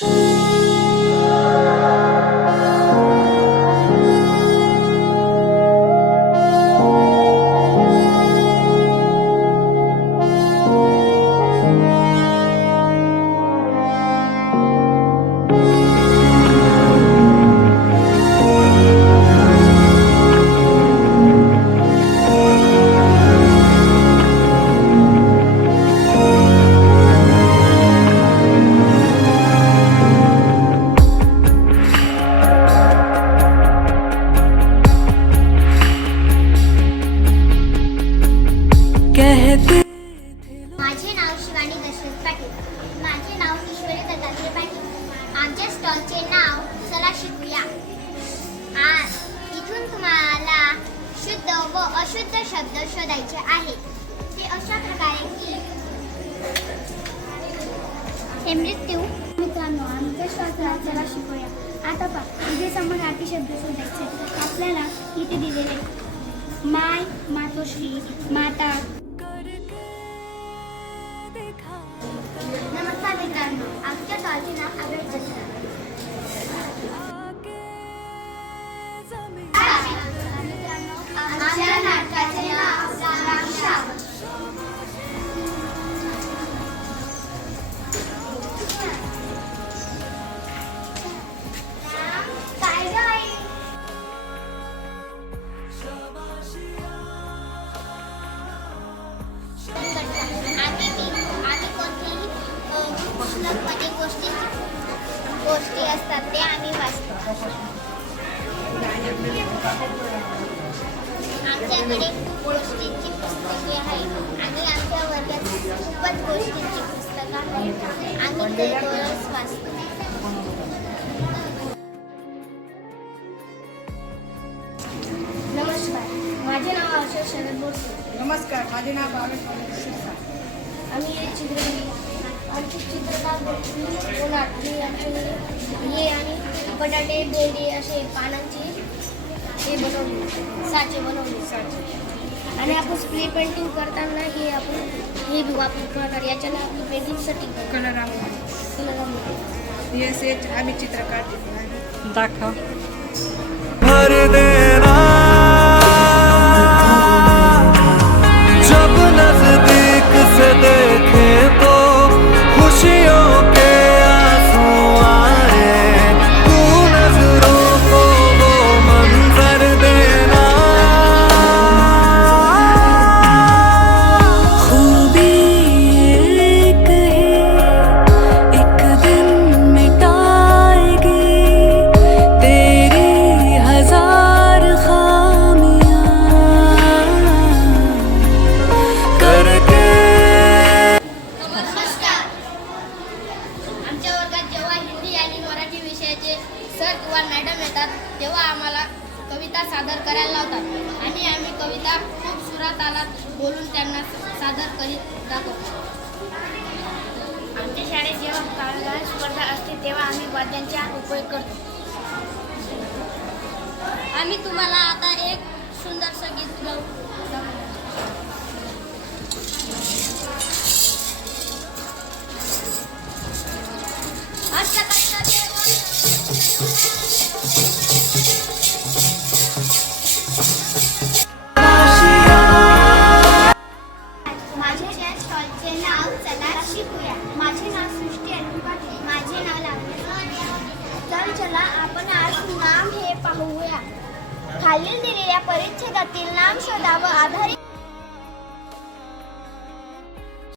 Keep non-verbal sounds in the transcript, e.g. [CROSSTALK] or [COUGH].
Música [LAUGHS] माझे नाव शिवानी दशरथ पाटील. माझे नाव ईश्वरी दत्तात्रय पाटील. आमच्या स्टॉलचे नाव चला शिकूया. आज इथून तुम्हाला शुद्ध व अशुद्ध शब्द शोधायचे आहेत. ते अशा प्रकारे की हे मृत्यू. मित्रांनो आमच्या शास्त्रात चला शिकूया. आता पहा इथे समानार्थी शब्द शोधायचे आपल्याला इथे दिलेले माय मातोश्री माता आमच्याकडे खूप गोष्टींची पुस्तके आहेत आणि आमच्या वर्गात खूपच गोष्टींची पुस्तकं आहेत. आम्ही ते रोज वाचतो. नमस्कार. माझे नाव अशोक शरद बोरसे नमस्कार. माझे नाव भावेश. आम्ही हे चित्र आमचे चित्रकार होणार आणि आमचे हे आणि बटाटे भेंडी असे पानांची हे बनवले. साचे बनवले. आणि आपण स्प्रे पेंटिंग करताना हे आपण हे बी वापरणार याच्याला आपली पेंटिंगसाठी कलर येस आम्ही चित्र काढतो दाखव. कविता सादर करायला लावतात. आणि आम्ही कविता खूप सुरात आलात बोलून त्यांना सादर करीत दाखवतो. आमच्या शाळेत जेव्हा गायन स्पर्धा असते तेव्हा आम्ही वाद्यांचा उपयोग करतो. आम्ही तुम्हाला आता एक सुंदरसं गीत गाऊ. माझे या स्टॉलचे नाव चला शिकूया. माझे नाव सृष्टी अरुण माझे नाव लावण्य तर चला आपण आज नाम हे पाहूया. खालील दिलेल्या परिच्छेदातील नाम शोधा व आधारित